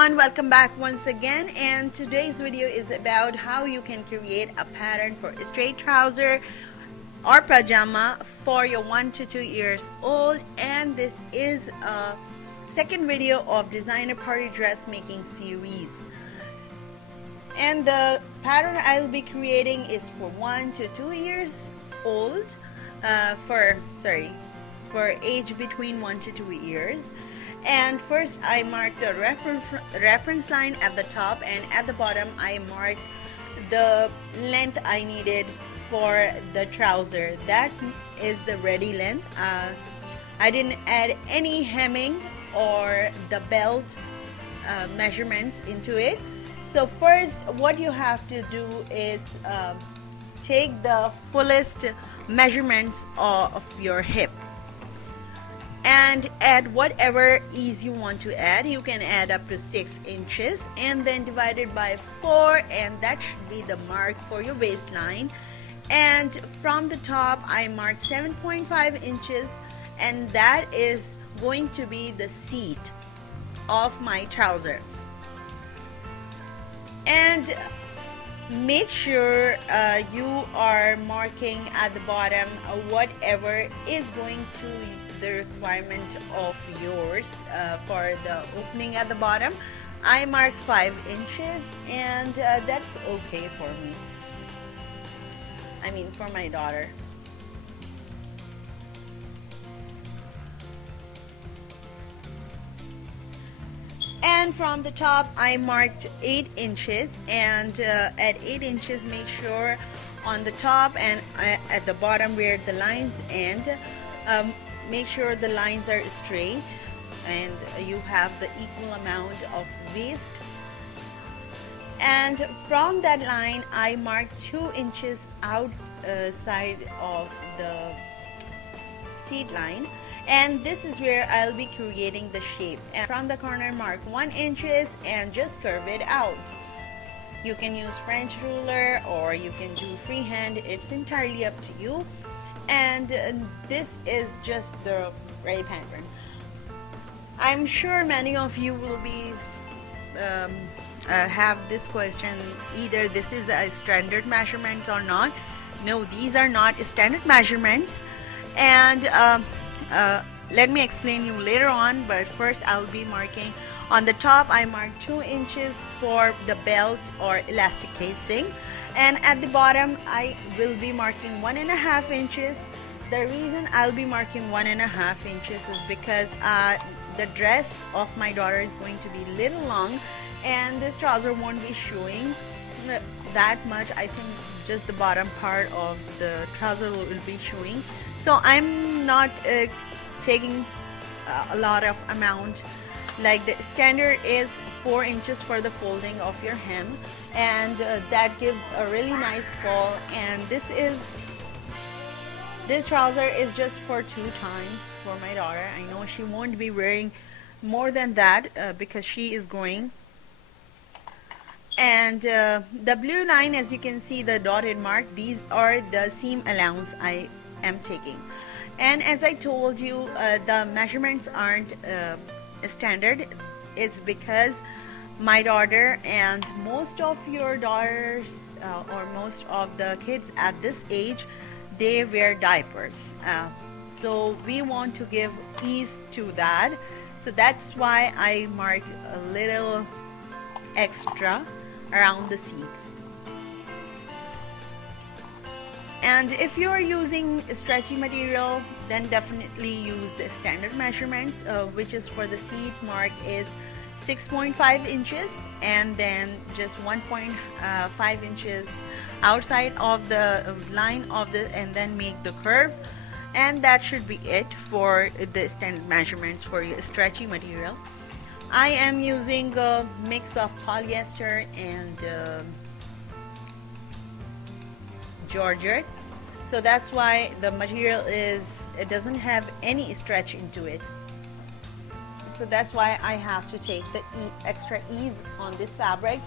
everyone, welcome back once again, and today's video is about how you can create a pattern for a straight trouser or pajama for your 1 to 2 years old. And this is a second video of designer party dressmaking series, and the pattern I'll be creating is for 1 to 2 years old, for age between 1 to 2 years. And first I marked the reference line at the top, and at the bottom I marked the length I needed for the trouser. That is the ready length. I didn't add any hemming or the belt measurements into it. So first what you have to do is take the fullest measurements of your hip and add whatever ease you want to add. You can add up to 6 inches and then divide it by 4, and that should be the mark for your waistline. And from the top I marked 7.5 inches, and that is going to be the seat of my trouser. And make sure you are marking at the bottom whatever is going to the requirement of yours for the opening at the bottom. I marked 5 inches, and that's okay for me. I mean, for my daughter. And from the top I marked 8 inches, and at 8 inches make sure on the top and at the bottom where the lines end, make sure the lines are straight and you have the equal amount of waist. And from that line I marked 2 inches outside of the seat line, and this is where I'll be creating the shape. And from the corner mark 1 inches and just curve it out. You can use French ruler or you can do freehand, it's entirely up to you. And this is just the ready pattern. I'm sure many of you will be have this question, either this is a standard measurement or not. No, these are not standard measurements, and let me explain you later on, but first I'll be marking on the top. I marked 2 inches for the belt or elastic casing, and at the bottom I will be marking 1.5 inches. The reason I'll be marking 1.5 inches is because the dress of my daughter is going to be a little long, and this trouser won't be showing that much. I think just the bottom part of the trouser will be showing, so I'm not taking a lot of amount. Like the standard is 4 inches for the folding of your hem, and that gives a really nice fall. And this trouser is just for 2 times for my daughter. I know she won't be wearing more than that because she is growing. And the blue line, as you can see, the dotted mark, these are the seam allowance I am taking. And as I told you, the measurements aren't standard. It's because my daughter and most of your daughters or most of the kids at this age, they wear diapers, so we want to give ease to that. So that's why I marked a little extra around the seats. And if you are using stretchy material, then definitely use the standard measurements, which is for the seat mark is 6.5 inches, and then just 1.5 inches outside of the line of the, and then make the curve. And that should be it for the standard measurements for your stretchy material. I am using a mix of polyester and georgette, so that's why the material it doesn't have any stretch into it. So that's why I have to take the extra ease on this fabric.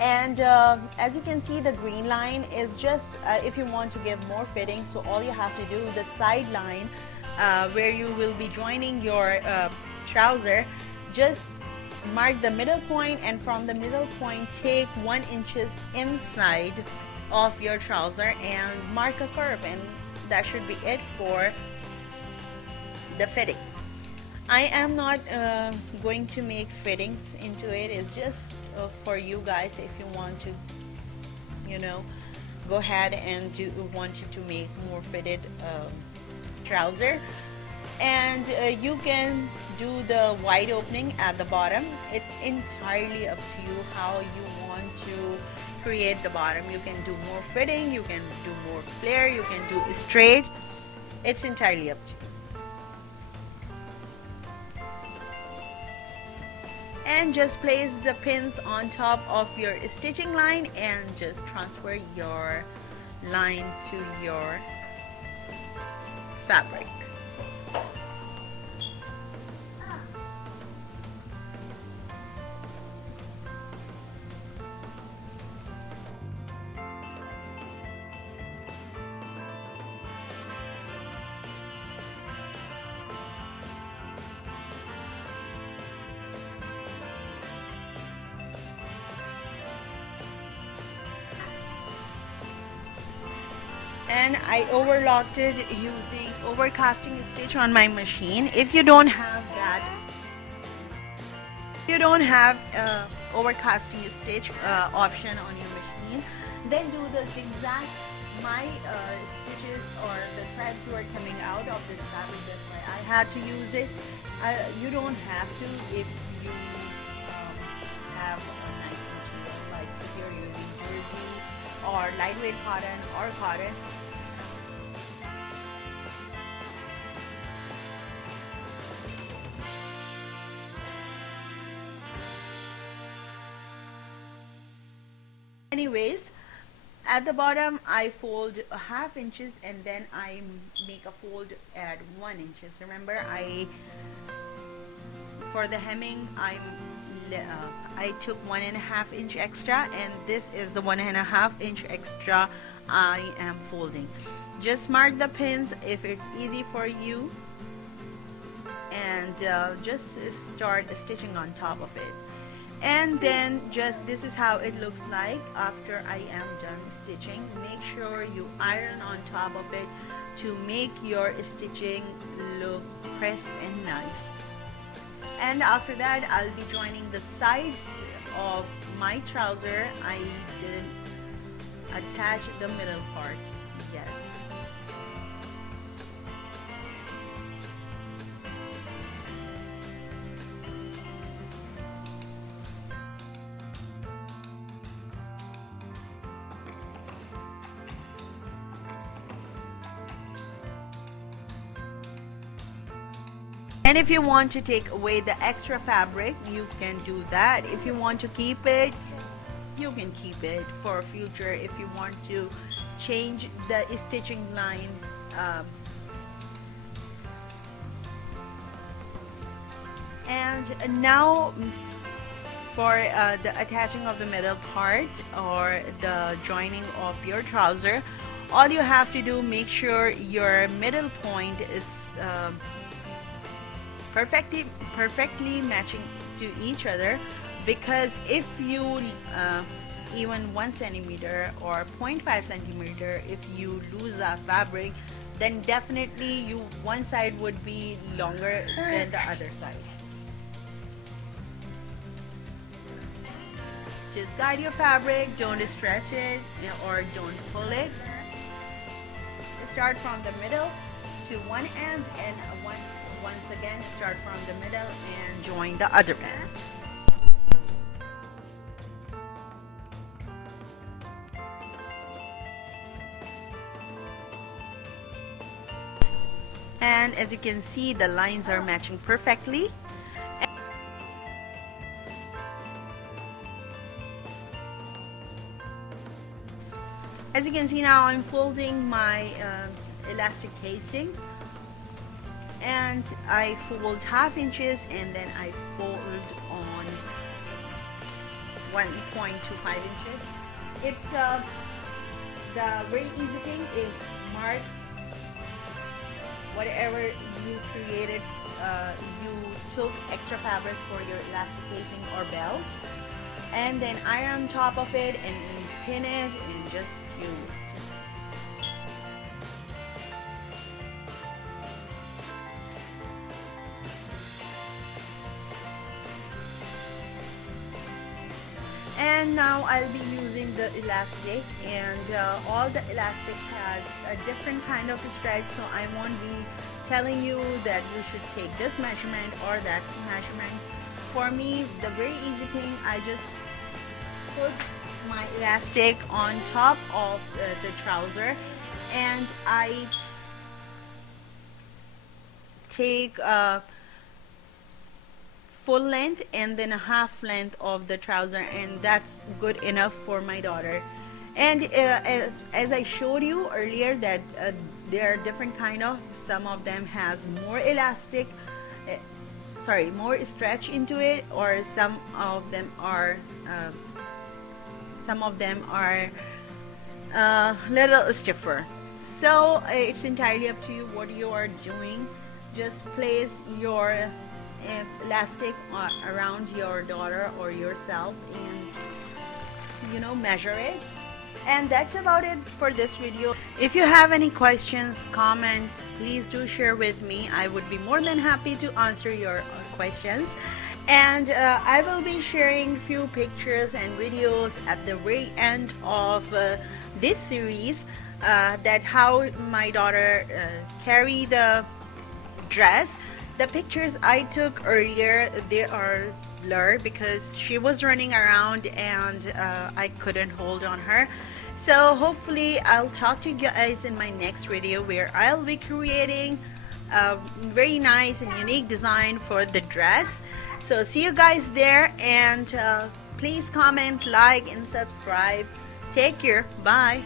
And as you can see, the green line is just if you want to give more fitting, so all you have to do, the side line where you will be joining your trouser, just mark the middle point, and from the middle point take 1 inches inside of your trouser and mark a curve, and that should be it for the fitting. I am not going to make fittings into it. It's just for you guys if you want to, you know, go ahead and wanted to make more fitted trouser. And you can do the wide opening at the bottom. It's entirely up to you how you want to create the bottom. You can do more fitting, you can do more flare, you can do straight. It's entirely up to you. And just place the pins on top of your stitching line and just transfer your line to your fabric. And I overlocked it using overcasting stitch on my machine. If you don't have that, if you don't have overcasting stitch option on your machine, then do the zigzag. My stitches or the threads were coming out of this fabric, that's why I had to use it. You don't have to if you have a nice material, like if you're using jersey or lightweight cotton or cotton. Anyways, at the bottom I fold a ½ inches and then I make a fold at 1 inches. Remember, for the hemming I took 1.5 inch extra, and this is the 1.5 inch extra I am folding. Just mark the pins if it's easy for you, and just start stitching on top of it. And then just this is how it looks like after I am done stitching. Make sure you iron on top of it to make your stitching look crisp and nice. And after that I'll be joining the sides of my trouser. I didn't attach the middle part yet. And if you want to take away the extra fabric, you can do that. If you want to keep it, you can keep it for future. If you want to change the stitching line, and now for the attaching of the middle part or the joining of your trouser, all you have to do, make sure your middle point is perfectly matching to each other, because if you even 1 centimeter or 0.5 centimeter, if you lose that fabric, then definitely one side would be longer than the other side. Just guide your fabric, don't stretch it or don't pull it. Start from the middle to one end, and once again start from the middle and join the other end. And as you can see, the lines are matching perfectly. As you can see, now I'm folding my elastic casing, and I fold ½ inches and then I fold on 1.25 inches. It's the very easy thing is mark whatever you created you took extra fabric for your elastic casing or belt, and then iron on top of it and pin it and just sew it. And now I'll be using the elastic, and all the elastic has a different kind of stretch, so I won't be telling you that you should take this measurement or that measurement. For me, the very easy thing, I just put my elastic on top of the trouser, and I take full length and then a half length of the trouser, and that's good enough for my daughter. And as I showed you earlier, that there are different kind of, some of them has more elastic, more stretch into it, or some of them are little stiffer. So it's entirely up to you what you are doing. Just place your elastic around your daughter or yourself, and measure it. And that's about it for this video. If you have any questions, comments, please do share with me. I would be more than happy to answer your questions. And I will be sharing few pictures and videos at the very end of this series, that how my daughter carry the dress. The pictures I took earlier, they are blurred because she was running around and I couldn't hold on her. So hopefully I'll talk to you guys in my next video, where I'll be creating a very nice and unique design for the dress. So see you guys there, and please comment, like, and subscribe. Take care. Bye.